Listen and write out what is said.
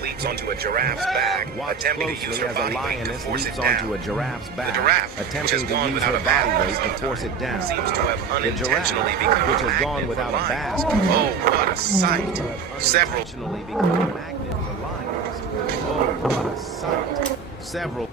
lioness leaps onto a giraffe's back, attempting to use her body weight to force it down. A giraffe's back, The giraffe, which has gone without a bask to force it down. seems to have unintentionally become which a has gone magnet without for a lions. bask. Oh, what a sight! Several Become a magnet for lions. Oh, what a sight. Several